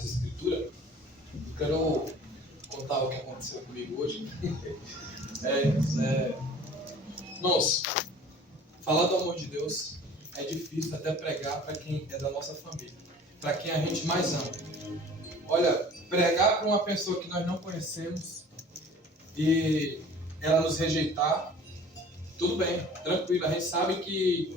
as escrituras, eu quero contar o que aconteceu comigo hoje. Irmãos, falar do amor de Deus é difícil até pregar para quem é da nossa família, para quem a gente mais ama. Olha, pregar para uma pessoa que nós não conhecemos e ela nos rejeitar, tudo bem, tranquilo, a gente sabe que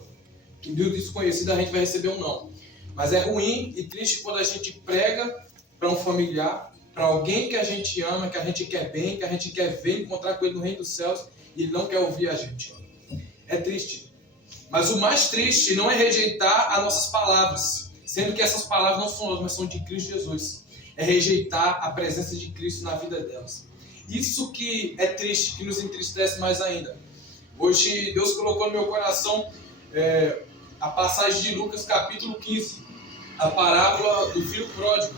do desconhecido a gente vai receber um não. Mas é ruim e triste quando a gente prega para um familiar, para alguém que a gente ama, que a gente quer bem, que a gente quer ver, encontrar com ele no reino dos céus, e ele não quer ouvir a gente. É triste. Mas o mais triste não é rejeitar as nossas palavras, sendo que essas palavras não são nossas, mas são de Cristo Jesus. É rejeitar a presença de Cristo na vida delas. Isso que é triste, que nos entristece mais ainda. Hoje Deus colocou no meu coração a passagem de Lucas capítulo 15, a parábola do filho pródigo.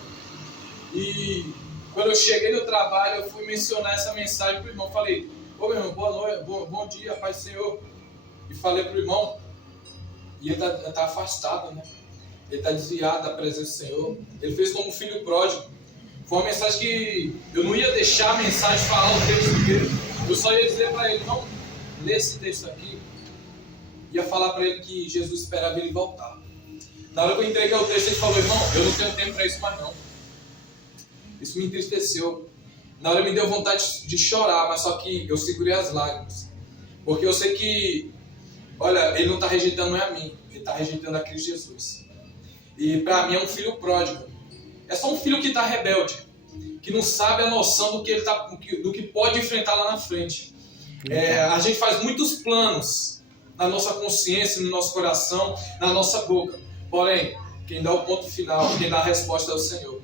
E quando eu cheguei no trabalho, eu fui mencionar essa mensagem para o irmão. Falei: ô meu irmão, boa noite, bom dia, paz do Senhor. E falei para o irmão, e ele está afastado, né? Ele está desviado da presença do Senhor. Ele fez como filho pródigo. Foi uma mensagem que eu não ia deixar a mensagem falar o texto inteiro. Eu só ia dizer para ele: não, lê esse texto aqui. Ia falar para ele que Jesus esperava ele voltar. Na hora que eu entreguei o texto, ele falou: irmão, eu não tenho tempo para isso mais não. Isso me entristeceu. Na hora me deu vontade de chorar, mas só que eu segurei as lágrimas. Porque eu sei que, olha, ele não está rejeitando não é a mim, ele está rejeitando a Cristo Jesus. E para mim é um filho pródigo. É só um filho que está rebelde, que não sabe a noção do que pode enfrentar lá na frente. A gente faz muitos planos na nossa consciência, no nosso coração, na nossa boca. Porém, quem dá o ponto final, quem dá a resposta é o Senhor.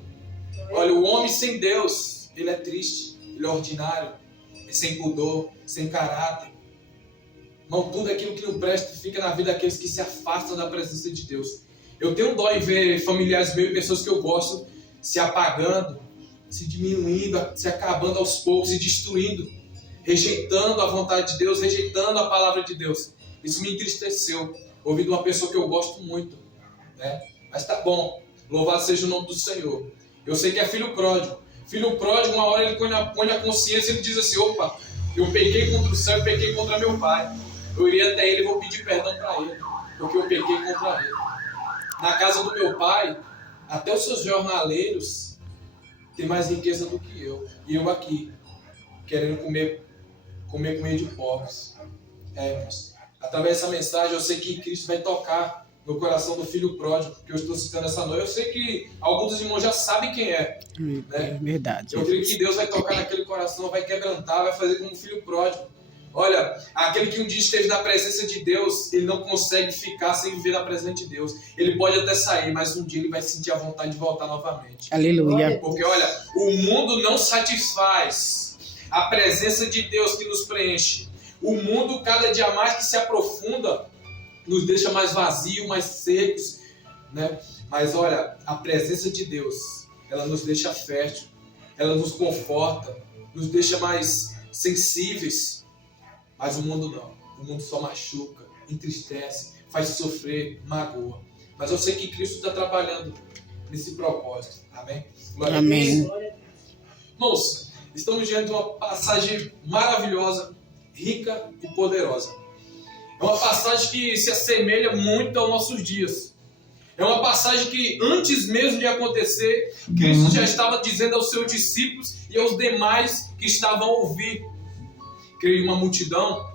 Olha, o homem sem Deus, ele é triste, ele é ordinário, é sem pudor, sem caráter. Não, tudo aquilo que não presta fica na vida daqueles que se afastam da presença de Deus. Eu tenho dó em ver familiares meus e pessoas que eu gosto se apagando, se diminuindo, se acabando aos poucos, se destruindo, rejeitando a vontade de Deus, rejeitando a palavra de Deus. Isso me entristeceu, ouvir de uma pessoa que eu gosto muito, né? Mas tá bom, louvado seja o nome do Senhor. Eu sei que é filho pródigo. Filho pródigo, uma hora ele põe a consciência e ele diz assim: opa, eu pequei contra o céu e pequei contra meu pai. Eu iria até ele e vou pedir perdão para ele, porque eu pequei contra ele. Na casa do meu pai, até os seus jornaleiros têm mais riqueza do que eu. E eu aqui, querendo comer comida de pobres. Irmãos, através dessa mensagem eu sei que Cristo vai tocar no coração do filho pródigo, que eu estou citando essa noite. Eu sei que alguns dos irmãos já sabem quem é. Né? É verdade. Eu creio que Deus vai tocar naquele coração, vai quebrantar, vai fazer como um filho pródigo. Olha, aquele que um dia esteve na presença de Deus, ele não consegue ficar sem viver na presença de Deus. Ele pode até sair, mas um dia ele vai sentir a vontade de voltar novamente. Aleluia. Porque olha, o mundo não satisfaz a presença de Deus que nos preenche. O mundo, cada dia mais que se aprofunda, nos deixa mais vazios, mais secos, né? Mas olha, a presença de Deus, ela nos deixa fértil, ela nos conforta, nos deixa mais sensíveis. Mas o mundo não. O mundo só machuca, entristece, faz sofrer, magoa. Mas eu sei que Cristo está trabalhando nesse propósito. Amém? Glória Amém. a Deus. Irmãos, estamos diante de uma passagem maravilhosa, rica e poderosa. É uma passagem que se assemelha muito aos nossos dias. É uma passagem que, antes mesmo de acontecer, Cristo já estava dizendo aos seus discípulos e aos demais que estavam a ouvir. Creio uma multidão.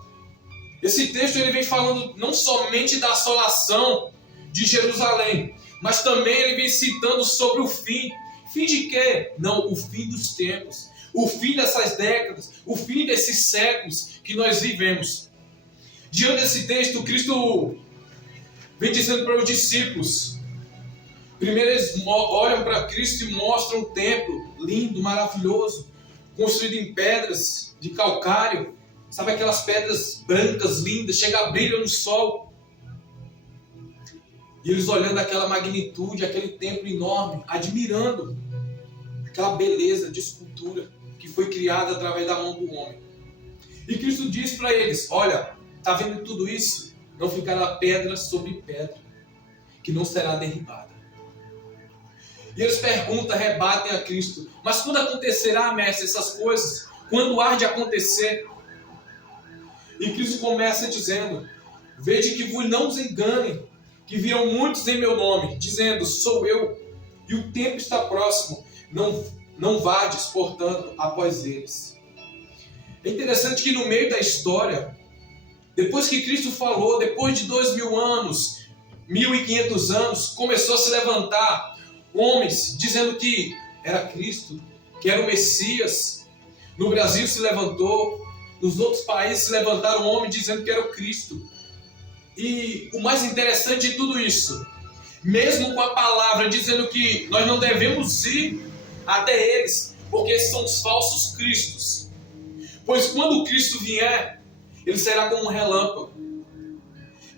Esse texto ele vem falando não somente da assolação de Jerusalém, mas também ele vem citando sobre o fim. Fim de quê? Não, o fim dos tempos. O fim dessas décadas, o fim desses séculos que nós vivemos. Diante desse texto, Cristo vem dizendo para os discípulos. Primeiro eles olham para Cristo e mostram um templo lindo, maravilhoso, construído em pedras de calcário. Sabe aquelas pedras brancas, lindas, chega a brilhar no sol. E eles olhando aquela magnitude, aquele templo enorme, admirando aquela beleza de escultura que foi criada através da mão do homem. E Cristo diz para eles: olha, está vendo tudo isso? Não ficará pedra sobre pedra, que não será derribada. E eles perguntam, rebatem a Cristo: mas quando acontecerá, mestre, essas coisas? Quando há de acontecer? E Cristo começa dizendo: vede que vos não vos enganem, que virão muitos em meu nome, dizendo, sou eu, e o tempo está próximo. Não vades, portanto, após eles. É interessante que no meio da história, depois que Cristo falou, depois de 2000 anos, 1500 anos, começou a se levantar homens dizendo que era Cristo, que era o Messias. No Brasil se levantou, nos outros países se levantaram homens dizendo que era o Cristo. E o mais interessante de tudo isso, mesmo com a palavra dizendo que nós não devemos ir até eles, porque esses são os falsos cristos. Pois quando o Cristo vier, ele será como um relâmpago.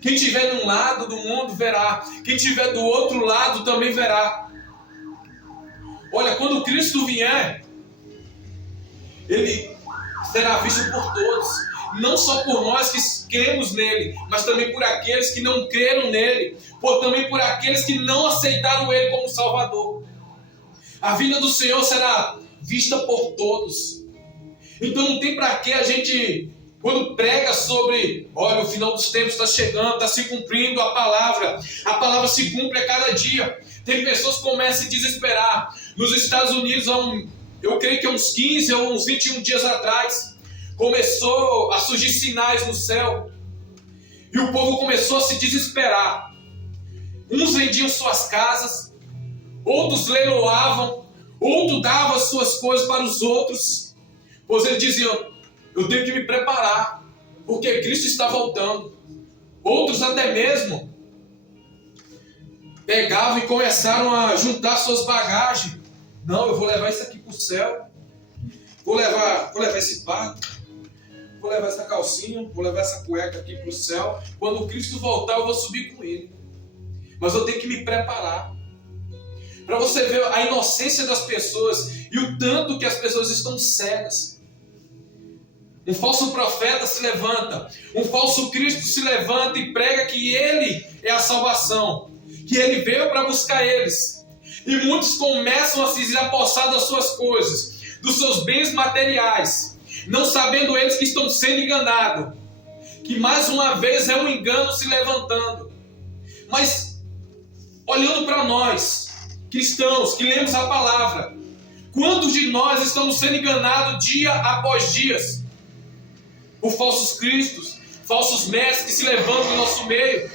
Quem estiver de um lado do mundo verá, quem estiver do outro lado também verá. Olha, quando o Cristo vier, ele será visto por todos, não só por nós que cremos nele, mas também por aqueles que não creram nele, também por aqueles que não aceitaram ele como Salvador. A vinda do Senhor será vista por todos. Então não tem para que a gente, quando prega sobre, olha, o final dos tempos está chegando, está se cumprindo a palavra se cumpre a cada dia. Tem pessoas que começam a se desesperar. Nos Estados Unidos, eu creio que há uns 15 ou uns 21 dias atrás, começou a surgir sinais no céu. E o povo começou a se desesperar. Uns vendiam suas casas, outros leiloavam, outros davam as suas coisas para os outros. Pois eles diziam, eu tenho que me preparar, porque Cristo está voltando. Outros até mesmo pegavam e começaram a juntar suas bagagens. Não, eu vou levar isso aqui para o céu. Vou levar esse pato. Vou levar essa calcinha. Vou levar essa cueca aqui para o céu. Quando Cristo voltar, eu vou subir com ele. Mas eu tenho que me preparar. Para você ver a inocência das pessoas e o tanto que as pessoas estão cegas. Um falso profeta se levanta. Um falso Cristo se levanta e prega que ele é a salvação. Que ele veio para buscar eles. E muitos começam a se desapossar das suas coisas, dos seus bens materiais, não sabendo eles que estão sendo enganados, que mais uma vez é um engano se levantando. Mas, olhando para nós, cristãos, que lemos a palavra, quantos de nós estamos sendo enganados dia após dia, por falsos cristos, falsos mestres que se levantam no nosso meio?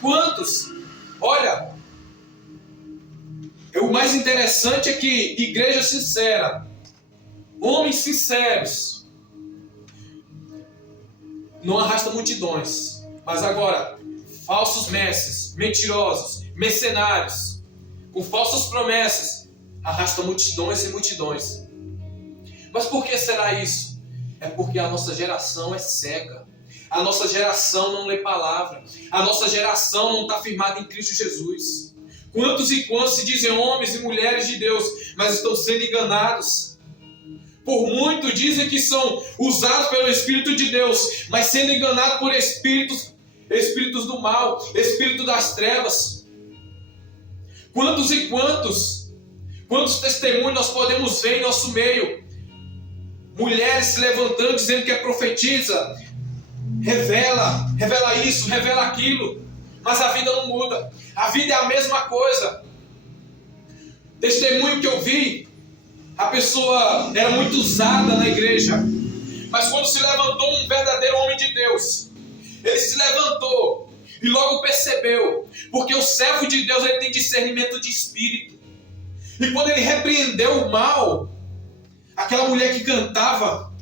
Quantos? Olha, o mais interessante é que igreja sincera, homens sinceros, não arrasta multidões. Mas agora, falsos mestres, mentirosos, mercenários, com falsas promessas, arrasta multidões e multidões. Mas por que será isso? É porque a nossa geração é cega. A nossa geração não lê palavra. A nossa geração não está firmada em Cristo Jesus. Quantos e quantos se dizem homens e mulheres de Deus, mas estão sendo enganados? Por muito dizem que são usados pelo Espírito de Deus, mas sendo enganados por espíritos do mal, espírito das trevas. Quantos e quantos testemunhos nós podemos ver em nosso meio? Mulheres se levantando, dizendo que é profetisa, revela isso, revela aquilo, mas a vida não muda. A vida é a mesma coisa. Testemunho que eu vi, a pessoa era muito usada na igreja, mas quando se levantou um verdadeiro homem de Deus, ele se levantou e logo percebeu, porque o servo de Deus ele tem discernimento de espírito. E quando ele repreendeu o mal, aquela mulher que cantava,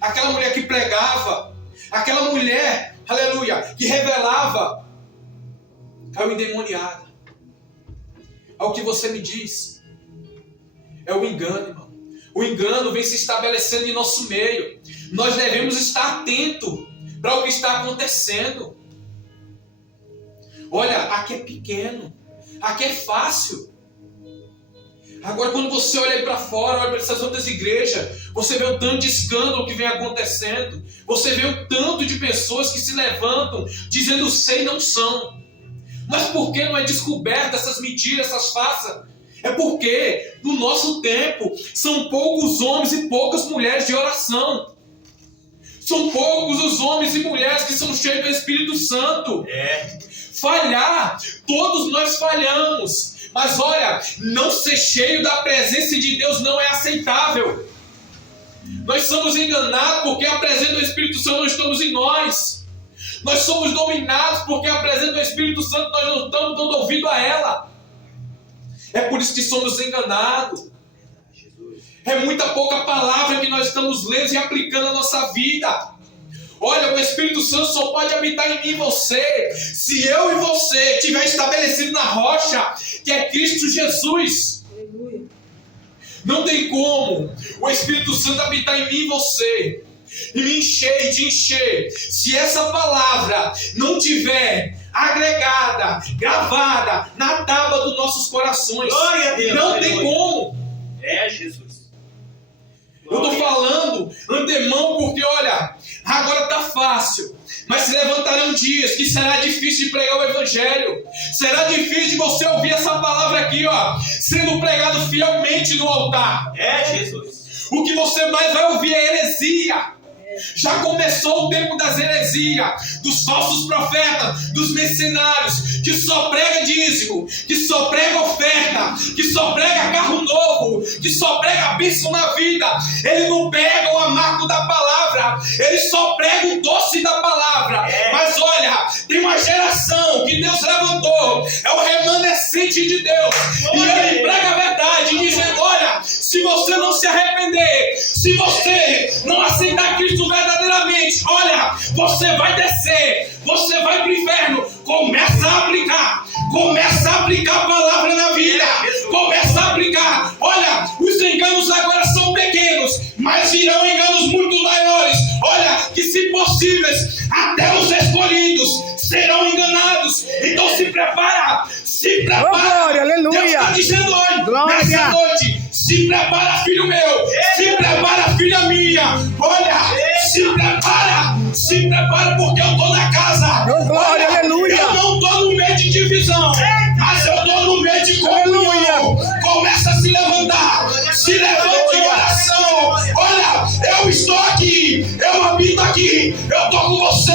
aquela mulher que pregava, aquela mulher, aleluia, que revelava, caiu endemoniada. Ao que você me diz, é o engano, irmão. O engano vem se estabelecendo em nosso meio. Nós devemos estar atentos para o que está acontecendo. Olha, aqui é pequeno, aqui é fácil. Agora, quando você olha aí para fora, olha para essas outras igrejas, você vê o tanto de escândalo que vem acontecendo. Você vê o tanto de pessoas que se levantam dizendo sei, não são. Mas por que não é descoberta essas mentiras, essas farsas? É porque no nosso tempo são poucos homens e poucas mulheres de oração. São poucos os homens e mulheres que são cheios do Espírito Santo. Falhar, todos nós falhamos. Mas olha, não ser cheio da presença de Deus não é aceitável. Nós somos enganados porque a presença do Espírito Santo não estamos em nós. Nós somos dominados porque a presença do Espírito Santo nós não estamos dando ouvido a ela. É por isso que somos enganados. É muita pouca palavra que nós estamos lendo e aplicando na nossa vida. Olha, o Espírito Santo só pode habitar em mim e você se eu e você estiver estabelecido na rocha, que é Cristo Jesus. Aleluia. Não tem como o Espírito Santo habitar em mim e você e me encher e te encher se essa palavra não tiver agregada, gravada na tábua dos nossos corações. Glória a Deus. Não tem como. Jesus. Eu estou falando antemão porque, olha, agora está fácil. Mas se levantarão dias que será difícil de pregar o Evangelho. Será difícil de você ouvir essa palavra aqui, ó, sendo pregado fielmente no altar. Jesus. O que você mais vai ouvir é heresia. Já começou o tempo das heresias, dos falsos profetas, dos mercenários, que só prega dízimo, que só prega oferta, que só prega carro novo, que só prega bênção na vida. Ele não pega o amargo da palavra, ele só prega o doce da palavra. Mas olha, tem uma geração que Deus levantou, é o remanescente de Deus, e ele prega a verdade, dizendo: olha, se você não se arrepender, se você não aceitar Cristo verdadeiramente, olha, você vai descer, você vai para o inferno. Começa a aplicar a palavra na vida, começa a aplicar. Olha, os enganos agora são pequenos, mas virão enganos muito maiores. Olha, que se possíveis, até os escolhidos serão enganados. Então se prepara, Oh, glória, aleluia. Deus está dizendo hoje, Glória. nessa noite: se prepara, filho meu, se prepara, filha minha. Olha, se prepara, porque eu estou na casa. Oh, glória, Olha, aleluia. eu não estou no meio de divisão, mas eu estou no meio de comunhão. Começa a se levantar, se levanta em oração. Olha, eu estou aqui, eu habito aqui, eu estou com você,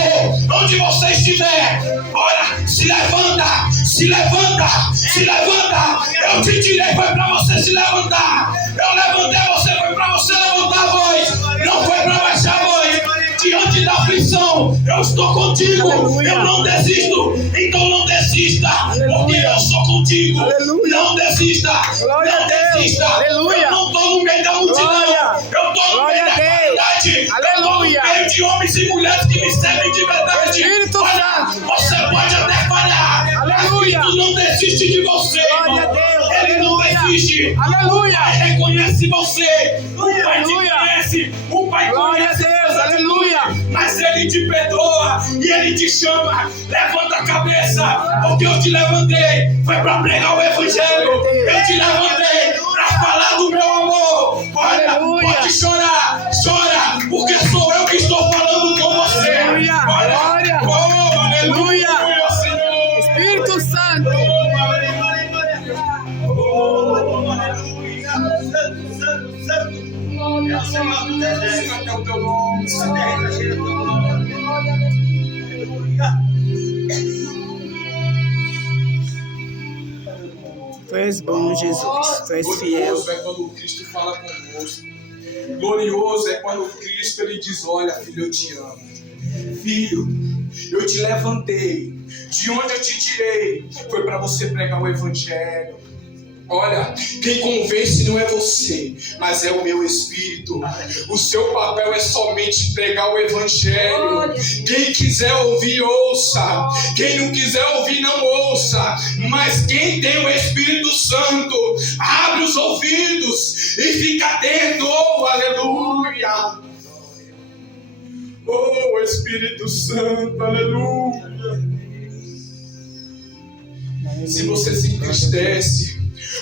onde você estiver. Olha, se levanta, se levanta, se levanta. Eu te tirei, foi para você se levantar. Eu levantei você, foi para você levantar a voz, não foi para baixar a voz. Diante da aflição, eu estou contigo. Aleluia. Eu não desisto, então não desista. Aleluia. Porque eu sou contigo. Aleluia. Não desista, Glória a não Deus. desista. Aleluia. Eu não estou no meio da multidão, Glória. eu estou no Glória meio a da Deus. qualidade. Eu estou Aleluia. no meio de homens e mulheres que me servem de verdade. Espírito Olha, Santo. você pode até falhar, Aleluia. mas Cristo não desiste de você. Glória a irmão. Deus. Ele não Aleluia. desiste. Aleluia. O Pai reconhece você. O Pai te Aleluia. conhece. O Pai Glória a conhece Deus. suas Aleluia. atitudes, mas Ele te perdoa e Ele te chama. Levanta a cabeça, porque eu te levantei. Foi para pregar o Evangelho. Eu te levantei para falar do meu amor. Olha, Aleluia. pode chorar, chora, porque sou eu que estou falando com você. Aleluia. Olha, Glória. oh, aleluia, Aleluia. Senhor. Espírito Santo. É o Senhor do deserto. Até o teu nome, A terra está cheia do teu nome. Tu és bom, Jesus. Tu és fiel. Glorioso é quando Cristo fala conosco. Glorioso é quando Cristo ele diz: olha, filho, eu te amo. Filho, eu te levantei. De onde eu te tirei? Foi para você pregar o Evangelho. Olha, quem convence não é você, mas é o meu Espírito. O seu papel é somente pregar o Evangelho. Quem quiser ouvir, ouça. Quem não quiser ouvir, não ouça. Mas quem tem o Espírito Santo, abre os ouvidos e fica atento. Oh, aleluia. Oh, Espírito Santo, aleluia. Se você se entristece,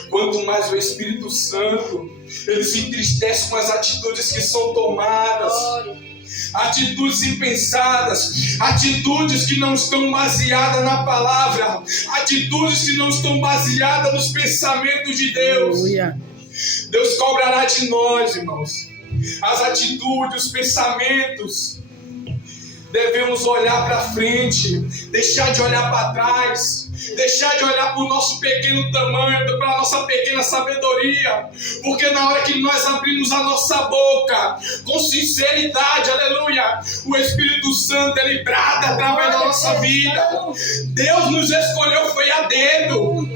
quanto mais o Espírito Santo, ele se entristece com as atitudes que são tomadas. atitudes impensadas, atitudes que não estão baseadas na palavra, atitudes que não estão baseadas nos pensamentos de Deus. Aleluia. Deus cobrará de nós, irmãos, as atitudes, os pensamentos. Devemos olhar para frente, deixar de olhar para trás, deixar de olhar para o nosso pequeno tamanho, para a nossa pequena sabedoria, porque na hora que nós abrimos a nossa boca com sinceridade, aleluia, o Espírito Santo ele brada através da nossa vida. Deus nos escolheu, foi a dedo.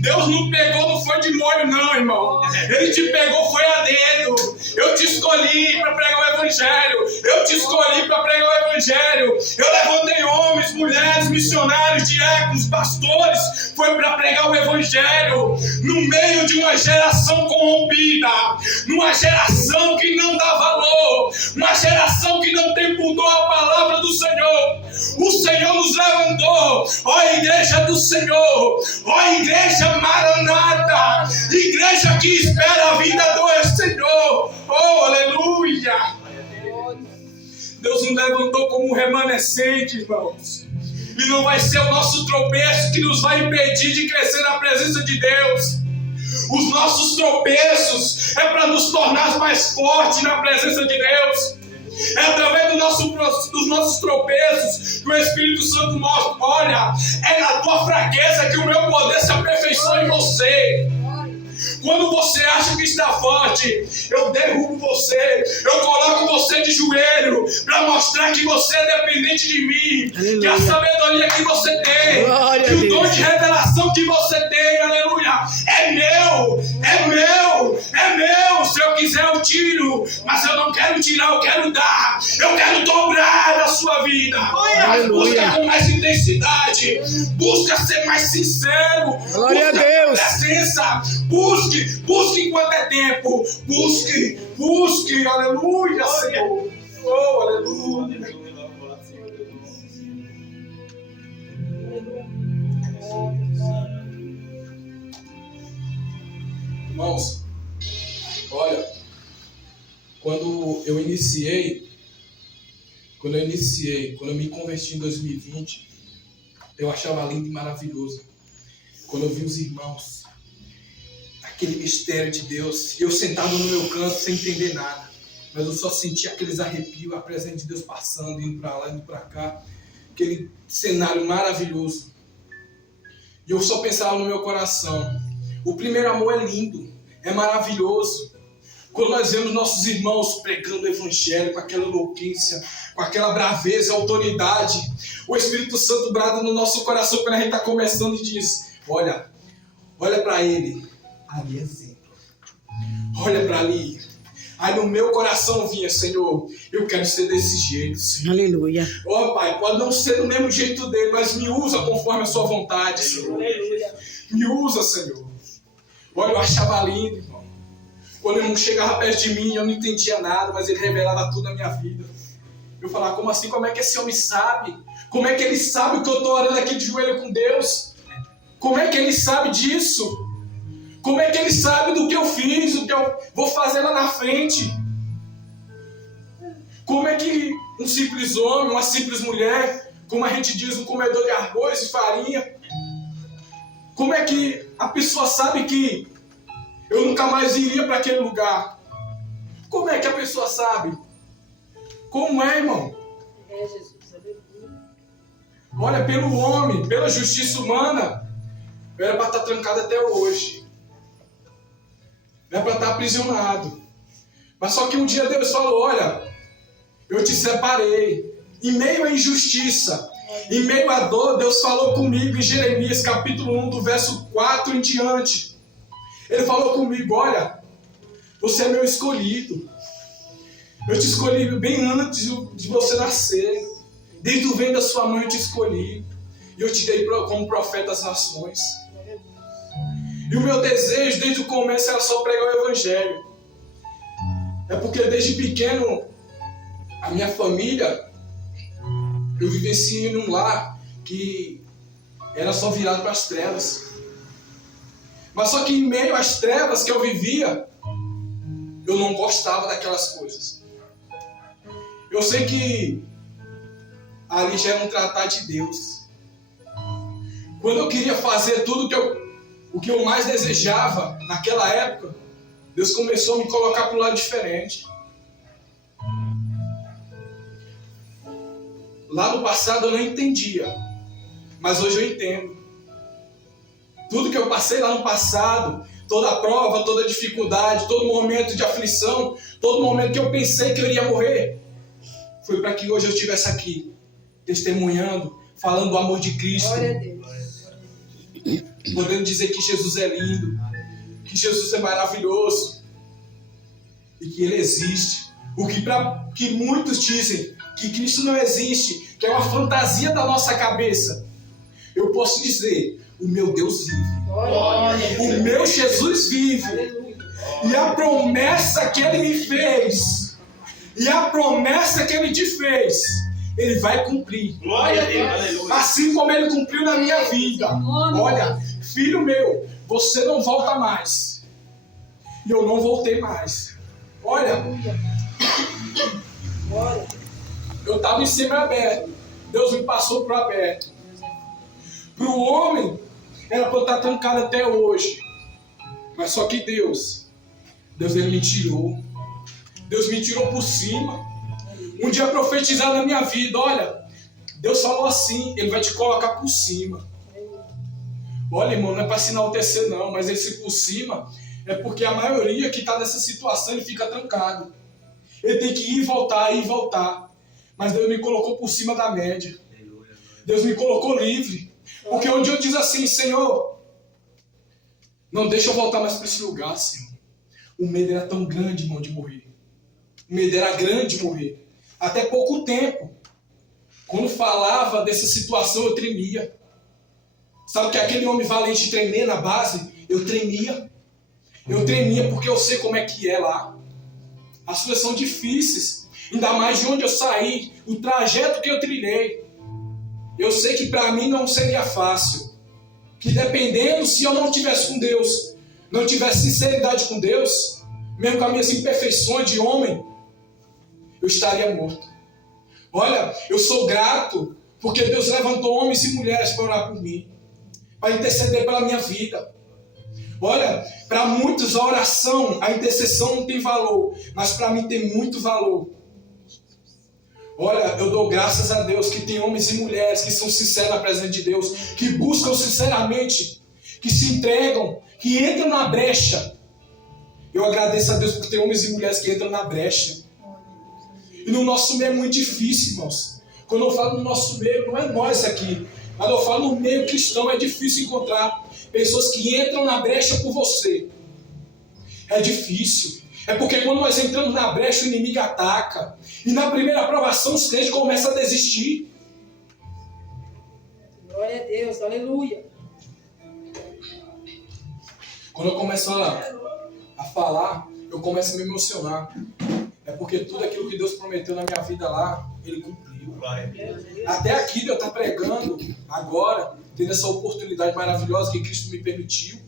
Deus não pegou, não foi de molho não, irmão. Ele te pegou, foi a dedo. Eu te escolhi para pregar o Evangelho. Eu te escolhi para pregar o Evangelho. Eu levantei homens, mulheres, missionários, diáconos, pastores. Foi para pregar o Evangelho no meio de uma geração corrompida, numa geração que não dá valor, uma geração que não tem pudor à palavra do Senhor. O Senhor nos levantou, ó igreja do Senhor, ó igreja maranata, igreja que espera a vinda do Senhor. Oh, aleluia! Deus nos levantou como um remanescente, irmãos. E não vai ser o nosso tropeço que nos vai impedir de crescer na presença de Deus. Os nossos tropeços é para nos tornar mais fortes na presença de Deus. É através dos nossos tropeços que o Espírito Santo mostra. Olha, é na tua fraqueza que o meu poder se aperfeiçoa em você. Quando você acha que está forte, eu derrubo você, eu coloco você de joelho para mostrar que você é dependente de mim. Aleluia. Que a sabedoria que você tem, glória que o dom de revelação que você tem, aleluia, é meu. Se eu quiser eu tiro, mas eu não quero tirar, eu quero dar, eu quero dobrar a sua vida. Mas busca com mais intensidade, busca ser mais sincero, glória busca a Deus. Presença, busque enquanto é tempo, busque, aleluia, Senhor. Oh, aleluia. Irmãos, olha, quando eu me converti em 2020, eu achava lindo e maravilhoso. Quando eu vi os irmãos, aquele mistério de Deus, e eu sentado no meu canto sem entender nada, mas eu só sentia aqueles arrepios, a presença de Deus passando, indo para lá, indo para cá, aquele cenário maravilhoso. E eu só pensava no meu coração, o primeiro amor é lindo, é maravilhoso. Quando nós vemos nossos irmãos pregando o Evangelho com aquela louquência, com aquela braveza, autoridade, o Espírito Santo brada no nosso coração quando a gente está começando e diz, olha para ele, ali é exemplo. Olha para ali. Aí no meu coração vinha, Senhor, eu quero ser desse jeito, Senhor. Aleluia. Ó Pai, pode não ser do mesmo jeito dele, mas me usa conforme a sua vontade, Senhor. Aleluia. Me usa, Senhor. Olha, eu achava lindo, irmão. Quando ele não chegava perto de mim, eu não entendia nada, mas ele revelava tudo na minha vida. Eu falava, como assim? Como é que esse homem sabe? Como é que ele sabe que eu estou orando aqui de joelho com Deus? Como é que ele sabe disso? Como é que ele sabe do que eu fiz, do que eu vou fazer lá na frente? Como é que um simples homem, uma simples mulher, como a gente diz, um comedor de arroz e farinha, como é que a pessoa sabe que eu nunca mais iria para aquele lugar? Como é que a pessoa sabe? Como é, irmão? É, Jesus, aleluia. Olha, pelo homem, pela justiça humana, eu era para estar trancado até hoje. Era para estar aprisionado. Mas só que um dia Deus falou, olha, eu te separei. Em meio à injustiça, em meio à dor, Deus falou comigo em Jeremias, capítulo 1, do verso 4 em diante. Ele falou comigo, olha, você é meu escolhido. Eu te escolhi bem antes de você nascer. Desde o ventre da sua mãe eu te escolhi. E eu te dei como profeta das nações. E o meu desejo desde o começo era só pregar o Evangelho. É porque desde pequeno, a minha família, eu vivenciei num lar que era só virado para as trevas. Mas só que em meio às trevas que eu vivia, eu não gostava daquelas coisas. Eu sei que ali já era um tratar de Deus. Quando eu queria fazer tudo o que eu mais desejava naquela época, Deus começou a me colocar para um lado diferente. Lá no passado eu não entendia, mas hoje eu entendo. Tudo que eu passei lá no passado, toda a prova, toda a dificuldade, todo momento de aflição, todo momento que eu pensei que eu iria morrer, foi para que hoje eu estivesse aqui, testemunhando, falando do amor de Cristo. Glória a Deus. Podendo dizer que Jesus é lindo, que Jesus é maravilhoso e que Ele existe. O que muitos dizem que Cristo não existe, que é uma fantasia da nossa cabeça. Eu posso dizer, o meu Deus vive. Glória. O meu Jesus vive. Aleluia. E a promessa que Ele me fez, e a promessa que Ele te fez, Ele vai cumprir. Glória a Deus. Aleluia. Assim como Ele cumpriu na minha vida. Olha, filho meu, você não volta mais. E eu não voltei mais. Olha, Glória. eu estava em semi-aberto. Deus me passou para o aberto. Para o homem, era para eu estar trancado até hoje. Mas só que Deus Ele me tirou. Deus me tirou por cima. Um dia profetizado na minha vida, olha, Deus falou assim, Ele vai te colocar por cima. Olha, irmão, não é para enaltecer não, mas esse por cima é porque a maioria que está nessa situação, ele fica trancado. Ele tem que ir e voltar. Mas Deus me colocou por cima da média. Deus me colocou livre. Porque um dia eu diz assim, Senhor, não deixa eu voltar mais para esse lugar, Senhor. O medo era tão grande, irmão, de morrer. O medo era grande de morrer. Até pouco tempo, quando falava dessa situação, eu tremia. Sabe que aquele homem valente tremer na base? Eu tremia. Eu tremia porque eu sei como é que é lá. As coisas são difíceis. Ainda mais de onde eu saí, o trajeto que eu trilhei. Eu sei que para mim não seria fácil. Que dependendo, se eu não estivesse com Deus, não tivesse sinceridade com Deus, mesmo com as minhas imperfeições de homem, eu estaria morto. Olha, eu sou grato porque Deus levantou homens e mulheres para orar por mim, para interceder pela minha vida. Olha, para muitos a oração, a intercessão não tem valor, mas para mim tem muito valor. Olha, eu dou graças a Deus que tem homens e mulheres que são sinceros na presença de Deus, que buscam sinceramente, que se entregam, que entram na brecha. Eu agradeço a Deus por ter homens e mulheres que entram na brecha. E no nosso meio é muito difícil, irmãos. Quando eu falo no nosso meio, não é nós aqui, mas eu falo no meio cristão, é difícil encontrar pessoas que entram na brecha por você. É difícil. É porque quando nós entramos na brecha, o inimigo ataca. E na primeira aprovação, os crentes começam a desistir. Glória a Deus, aleluia. Quando eu começo a falar, eu começo a me emocionar. É porque tudo aquilo que Deus prometeu na minha vida lá, Ele cumpriu. Glória a Deus. Até aqui de eu estar pregando, agora, tendo essa oportunidade maravilhosa que Cristo me permitiu,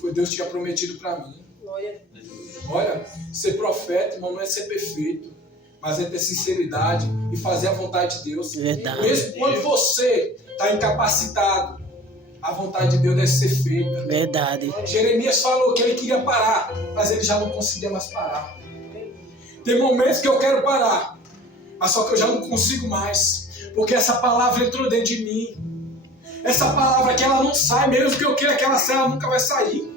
foi Deus que tinha prometido para mim. Glória a Deus. Olha, ser profeta, irmão, não é ser perfeito, mas é ter sinceridade e fazer a vontade de Deus. Verdade. Mesmo quando você está incapacitado, a vontade de Deus deve ser feita. Verdade. Jeremias falou que ele queria parar, mas ele já não conseguia mais parar. Tem momentos que eu quero parar, mas só que eu já não consigo mais, porque essa palavra entrou dentro de mim. Essa palavra que ela não sai, mesmo que eu queira que ela saia, ela nunca vai sair.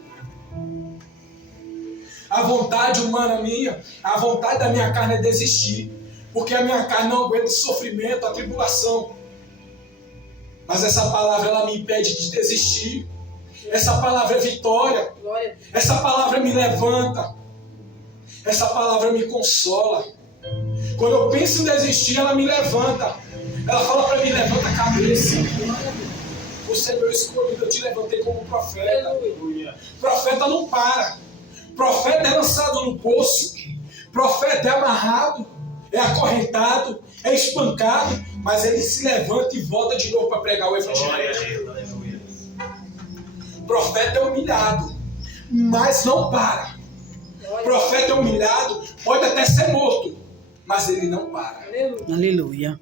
A vontade humana minha, a vontade da minha carne é desistir, porque a minha carne não aguenta o sofrimento, a tribulação. Mas essa palavra, ela me impede de desistir. Essa palavra é vitória. Glória a Deus. Essa palavra me levanta. Essa palavra me consola. Quando eu penso em desistir, ela me levanta. Ela fala para mim, levanta a cabeça. Você é meu escolhido, eu te levantei como profeta. Aleluia. Profeta não para. Profeta é lançado no poço. Profeta é amarrado, é acorrentado, é espancado, mas ele se levanta e volta de novo para pregar o Glória a evangelho. Deus. Aleluia. Profeta é humilhado, mas não para. Profeta é humilhado, pode até ser morto, mas ele não para. Aleluia. Aleluia.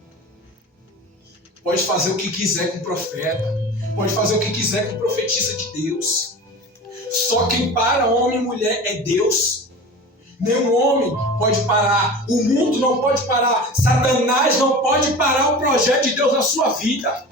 Pode fazer o que quiser com o profeta, pode fazer o que quiser com o profetisa de Deus. Só quem para homem e mulher é Deus. Nenhum homem pode parar, o mundo não pode parar, Satanás não pode parar o projeto de Deus na sua vida.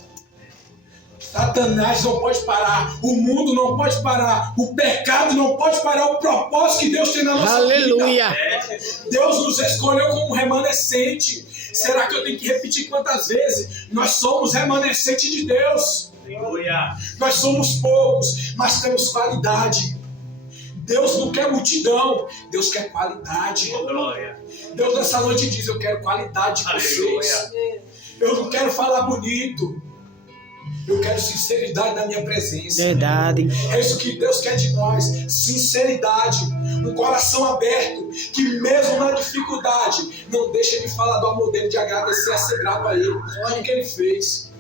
Satanás não pode parar, o mundo não pode parar, o pecado não pode parar o propósito que Deus tem na nossa Aleluia. vida. Deus nos escolheu como remanescente. Será que eu tenho que repetir quantas vezes? Nós somos remanescente de Deus. Aleluia. Nós somos poucos, mas temos qualidade. Deus não quer multidão, Deus quer qualidade. Glória. Deus nessa noite diz, eu quero qualidade de vocês. Aleluia. Eu não quero falar bonito. Eu quero sinceridade na minha presença. Verdade. É isso que Deus quer de nós. Sinceridade. Um coração aberto. Que mesmo na dificuldade, não deixa de falar do amor dele, de agradecer, a ser grato a ele. Olha o que ele fez.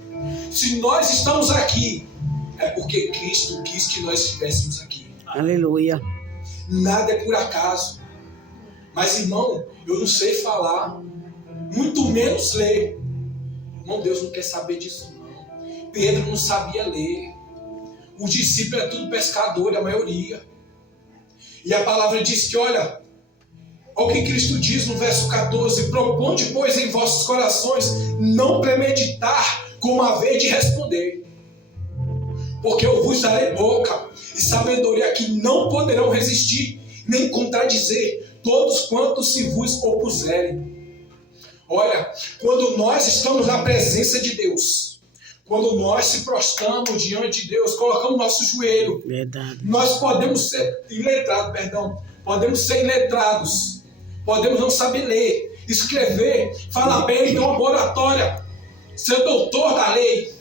Se nós estamos aqui, é porque Cristo quis que nós estivéssemos aqui. Aleluia. Nada é por acaso. Mas, irmão, eu não sei falar. Muito menos ler. Irmão, Deus não quer saber disso, não. Pedro não sabia ler. Os discípulos é tudo pescador, a maioria. E a palavra diz que, olha o que Cristo diz no verso 14: proponde, pois, em vossos corações não premeditar como haver de responder. Porque eu vos darei boca e sabedoria que não poderão resistir, nem contradizer todos quantos se vos opuserem. Olha, quando nós estamos na presença de Deus, quando nós se prostramos diante de Deus, colocamos nosso joelho, Verdade. nós podemos ser podemos ser iletrados, podemos não saber ler, escrever, falar bem, ter uma boa oratória, ser doutor da lei,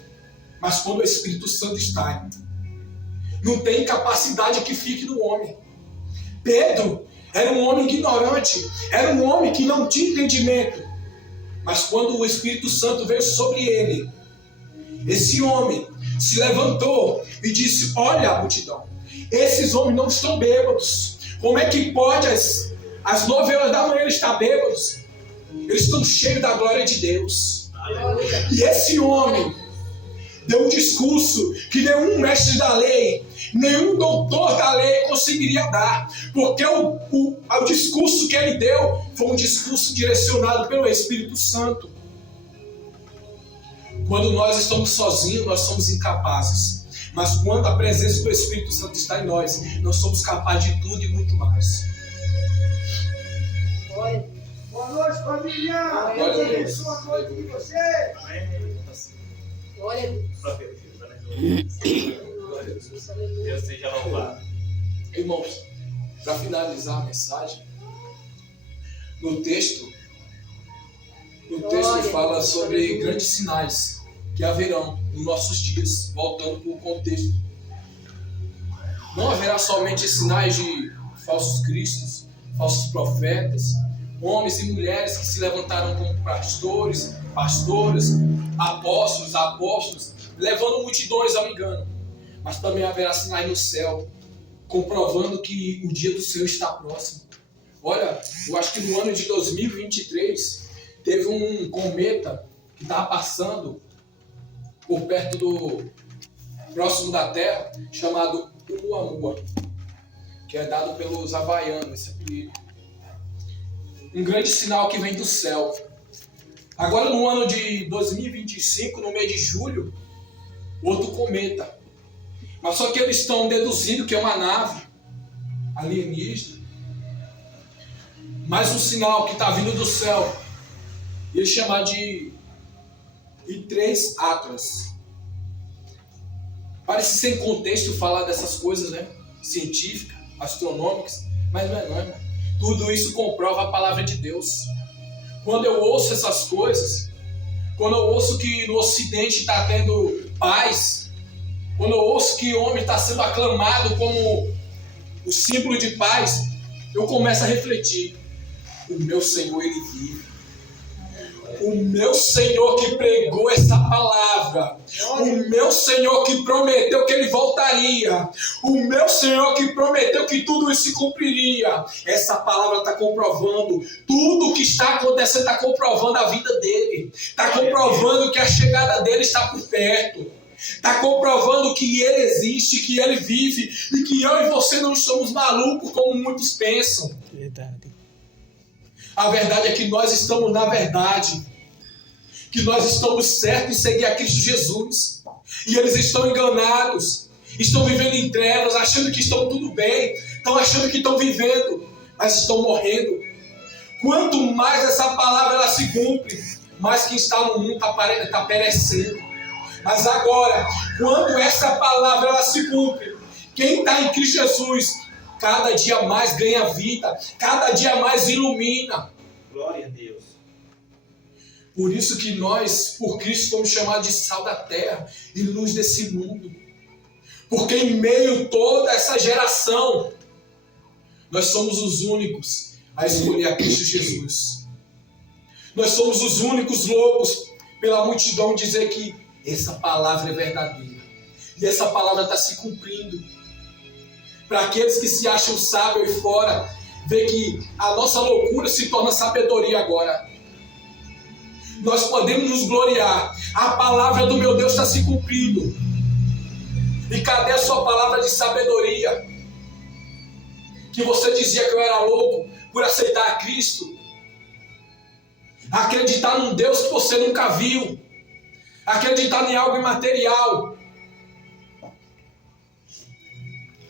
mas quando o Espírito Santo está, não tem capacidade que fique no homem. Pedro era um homem ignorante, era um homem que não tinha entendimento, mas quando o Espírito Santo veio sobre ele, esse homem se levantou e disse: olha, multidão, esses homens não estão bêbados. Como é que pode às 9 horas da manhã eles estar bêbados? Eles estão cheios da glória de Deus. Aleluia. E esse homem deu um discurso que nenhum mestre da lei, nenhum doutor da lei conseguiria dar, porque o discurso que ele deu foi um discurso direcionado pelo Espírito Santo. Quando nós estamos sozinhos, nós somos incapazes. Mas quando a presença do Espírito Santo está em nós, nós somos capazes de tudo e muito mais. Glória. Boa noite, família! Glória a Deus. Deus abençoe a noite de vocês! Amém. Glória a Deus. Profetiza, né? Glória a Deus. Aleluia. Deus seja louvado. Irmãos, para finalizar a mensagem, no texto fala sobre grandes sinais que haverão nos nossos dias, voltando para o contexto. Não haverá somente sinais de falsos cristos, falsos profetas, homens e mulheres que se levantaram como pastores, pastoras, apóstolos, levando multidões ao engano. Mas também haverá sinais no céu, comprovando que o dia do Senhor está próximo. Olha, eu acho que no ano de 2023 teve um cometa que estava passando por perto próximo da Terra, chamado Oumuamua, que é dado pelos havaianos, esse apelido. Um grande sinal que vem do céu. Agora no ano de 2025, no mês de julho, outro cometa. Mas só que eles estão deduzindo que é uma nave alienígena. Mais um sinal que está vindo do céu. Ele chama de I3 Atlas. Parece sem contexto falar dessas coisas, né? Científicas, astronômicas, mas não é não, irmão. Tudo isso comprova a palavra de Deus. Quando eu ouço essas coisas, quando eu ouço que no Ocidente está tendo paz, quando eu ouço que o homem está sendo aclamado como o símbolo de paz, eu começo a refletir. O meu Senhor, Ele vive. O meu Senhor que pregou essa palavra, o meu Senhor que prometeu que Ele voltaria, o meu Senhor que prometeu que tudo isso se cumpriria. Essa palavra está comprovando tudo o que está acontecendo, está comprovando a vida dele, está comprovando que a chegada dele está por perto, está comprovando que Ele existe, que Ele vive e que eu e você não somos malucos como muitos pensam. Verdade. A verdade é que nós estamos na verdade, que nós estamos certos em seguir a Cristo Jesus. E eles estão enganados, estão vivendo em trevas, achando que estão tudo bem, estão achando que estão vivendo, mas estão morrendo. Quanto mais essa palavra ela se cumpre, mais quem está no mundo está perecendo. Mas agora, quando essa palavra ela se cumpre, quem está em Cristo Jesus, cada dia mais ganha vida, cada dia mais ilumina. Glória a Deus. Por isso que nós, por Cristo, fomos chamados de sal da terra e luz desse mundo. Porque em meio a toda essa geração, nós somos os únicos a escolher a Cristo Jesus. Nós somos os únicos loucos pela multidão dizer que essa palavra é verdadeira. E essa palavra está se cumprindo. Para aqueles que se acham sábios aí fora, ver que a nossa loucura se torna sabedoria agora. Nós podemos nos gloriar. A palavra do meu Deus está se cumprindo. E cadê a sua palavra de sabedoria? Que você dizia que eu era louco por aceitar a Cristo. Acreditar num Deus que você nunca viu. Acreditar em algo imaterial.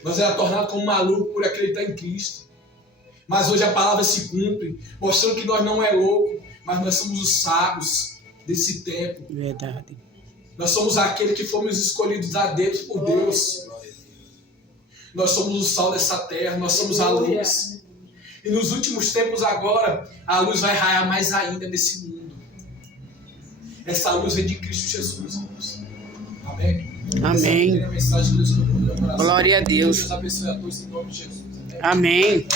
Nós era tornado como maluco por acreditar em Cristo. Mas hoje a palavra se cumpre, mostrando que nós não é louco, mas nós somos os sábios desse tempo. Verdade. Nós somos aqueles que fomos escolhidos a Deus por Deus. Nós somos o sal dessa terra, nós somos a luz. E nos últimos tempos agora, a luz vai raiar mais ainda nesse mundo. Essa luz vem de Cristo Jesus, irmãos. Amém? Amém. Essa é a mensagem que Deus colocou no meu coração. Glória a Deus. Deus abençoe a todos em nome de Jesus. Amém.